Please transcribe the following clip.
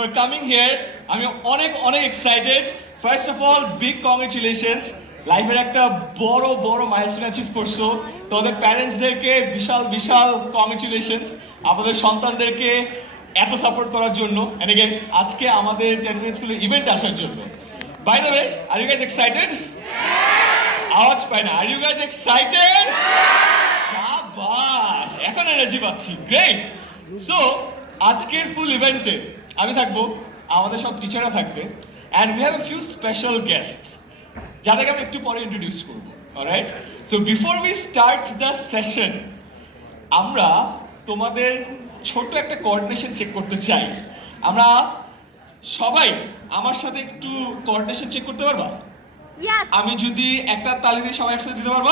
For coming here আমি অনেক অনেক excited first of all big congratulations লাইফের একটা বড় বড় মাইলস্টোন অ্যাচিভ করছ। তোমাদের প্যারেন্টসদেরকে বিশাল বিশাল কংগ্রেচুলেশনস আপনাদের সন্তানদেরকে এত সাপোর্ট করার জন্য। এন্ড again আজকে আমাদের টেন স্কুলের ইভেন্ট আসার জন্য। By the way are you guys excited আওয়াজ পাই না। আর ইউ গাইজ এক্সাইটেড শাবাশ এখন এনার্জি পাচ্ছি। গ্রেট সো আজকের ফুল ইভেন্টে আমি থাকব আমাদের সব টিচাররা থাকবে and we have a few special guest যাদেরকে আমি একটু পরে ইন্ট্রোডিউস করব right so before we start the session আমরা তোমাদের ছোট একটা কোঅর্ডিনেশন চেক করতে চাই। আমরা সবাই আমার সাথে একটু কোঅর্ডিনেশন চেক করতে পারবা? আমি যদি একটা তালি দিয়ে সবাই একসাথে দিতে পারব?